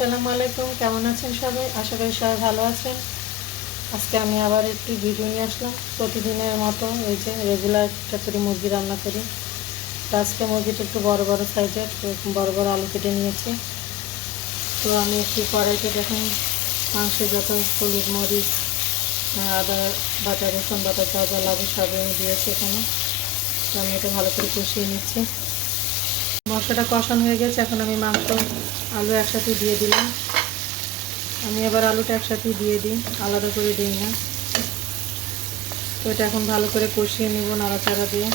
আসসালামু আলাইকুম, কেমন আছেন সবাই? আশা করি সবাই ভালো আছেন। আজকে আমি আবার একটি ভিডিও নিয়ে আসলাম। প্রতিদিনের মতো এই যে রেগুলার একটা করে মুরগি রান্না করি। তো আজকে মুরগিটা একটু বড় বড় সাইজের, তো বড় বড় আলু কেটে নিয়েছি। তো আমি একটি কড়াইতে দেখুন মাংসের যত হলুদ, মরিচ, আদা বাটা, রসুন বাটা যা যা লাগে সবই আমি দিয়েছি এখানে। তো আমি এটা ভালো করে কষিয়ে নিচ্ছি। মশলাটা কষানো হয়ে গেছে, এখন আমি মাংস আলু একসাথে দিয়ে দিলাম। আমি এবার আলুটা একসাথে দিয়ে দিই, আলাদা করে দিই না। তো এটা এখন ভালো করে কষিয়ে নেব নাড়াচাড়া দিয়ে।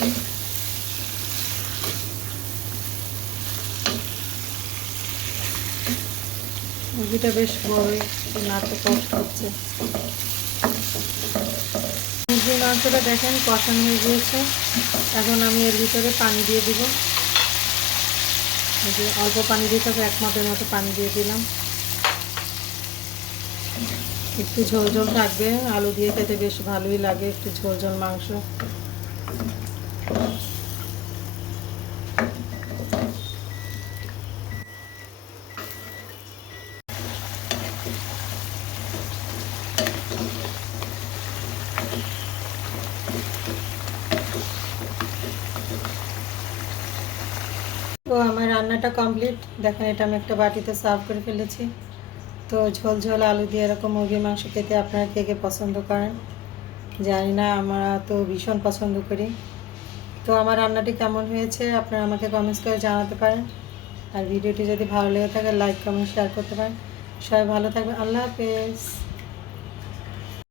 মুরগিটা বেশ বড়ই, নাড়তে কষ্ট হচ্ছে। মুরগির মাংসটা দেখেন কষানো হয়ে গিয়েছে। এখন আমি এর ভিতরে পানি দিয়ে দিব। এই যে অল্প পানি দিতে হবে, 1 মগের মতো পানি দিয়ে দিলাম। একটু ঝোল ঝোল থাকবে, আলু দিয়ে খেতে বেশ ভালোই লাগে একটু ঝোল ঝোল মাংস। তো আমার রান্নাটা কমপ্লিট, দেখেন এটা আমি একটা বাটিতে সার্ভ করে ফেলেছি। তো ঝোল ঝোল আলু দিয়ে এরকম মুরগির মাংস খেতে আপনারা কে কে পছন্দ করেন জানি না, আমরা তো ভীষণ পছন্দ করি। তো আমার রান্নাটি কেমন হয়েছে আপনারা আমাকে কমেন্টস করে জানাতে পারেন। আর ভিডিওটি যদি ভালো লেগে থাকে লাইক কমেন্ট শেয়ার করতে পারেন। সবাই ভালো থাকবেন, আল্লাহ হাফেজ।